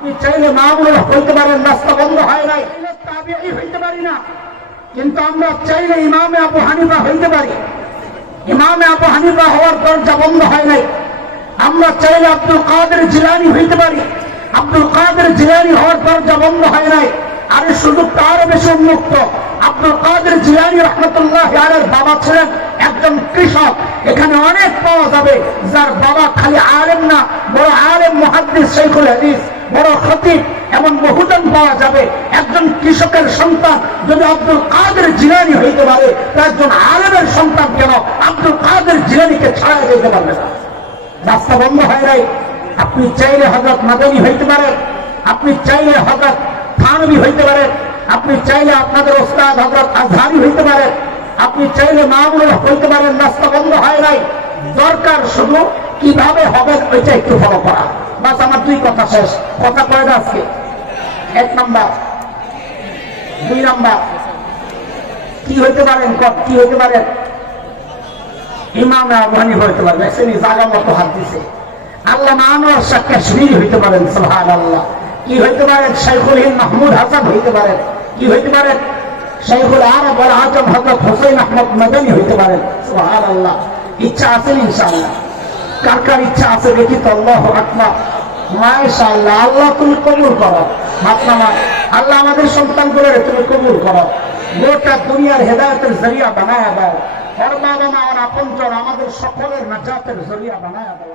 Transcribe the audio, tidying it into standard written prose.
আপনি চাইলে মামুনুল হক হইতে পারেন, রাস্তা বন্ধ হয় নাই, তাবিঈ হইতে পারি না, কিন্তু আমরা চাইলে ইমামে আবু হানিফা হইতে পারি। ইমামে আবু হানিফা হওয়ার দরজা বন্ধ হয় নাই। আমরা চাইলে আব্দুল কাদের জিলানী হইতে পারি। আব্দুল কাদের জিলানী হওয়ার দরজা বন্ধ হয় নাই। আর এই সুযোগটা আরো বেশি উন্মুক্ত। আব্দুল কাদের জিলানী রাহমাতুল্লাহি আলাইহির বাবা ছিলেন একজন কৃষক। এখানে অনেক পাওয়া যাবে যার বাবা খালি আলেম না, বড় আলেম, মুহাদ্দিস, শাইখুল হাদিস, বড় খতিব, এমন বহুজন পাওয়া যাবে। একজন কৃষকের সন্তান যদি আব্দুল কাদের জিলানী হইতে পারে, তা একজন আলেমের সন্তান কেন আব্দুল কাদের জিলানীকে ছাড়া যেতে পারবে না? রাস্তা বন্ধ হয় নাই। আপনি চাইলে হযরত মাদানী হইতে পারেন, আপনি চাইলে হযরত থানভী হইতে পারেন, আপনি চাইলে আপনাদের ওস্তাদ হযরত আজহারি হইতে পারেন, আপনি চাইলে মামুনুল হক হইতে পারেন। রাস্তা বন্ধ হয় নাই। দরকার শুধু কিভাবে হবে ওইটা একটু ফলো করা। বাস, আমার দুই কথা শেষ। কথা কয়টা আজকে? 1 নাম্বার, 2 নাম্বার কি হইতে পারেন? কি হইতে পারেন? ইমামে আবু হানিফা হইতে পারেন। এসে জায়গা মতো হাত দিছে। আল্লামা আনোয়ার শাহ কাশমীরি হইতে পারেন। সুবহানাল্লাহ। কি হইতে পারেন? শাইখুল হিন্দ মাহমুদ হাসান হইতে পারেন। কি হইতে পারেন? শাইখুল আরব ওয়াল আজম হযরত হুসাইন আহমদ মাদানী হইতে পারেন। সুবহানাল্লাহ। ইচ্ছা আছে ইনশাআল্লাহ? কার কার ইচ্ছা আছে দেখি তো? আল্লাহু আকবার, মাশাআল্লাহ। আল্লাহ তুমি কবুল করো। মাতনামা আল্লাহ আমাদের সন্তানগুলোরে তুমি কবুল করো। গোটা দুনিয়ার হেদায়েতের জরিয়া বানায়া দাও। আর বাবা মা আর আপনজন আমাদের সকলের নাজাতের জরিয়া বানায়া দাও।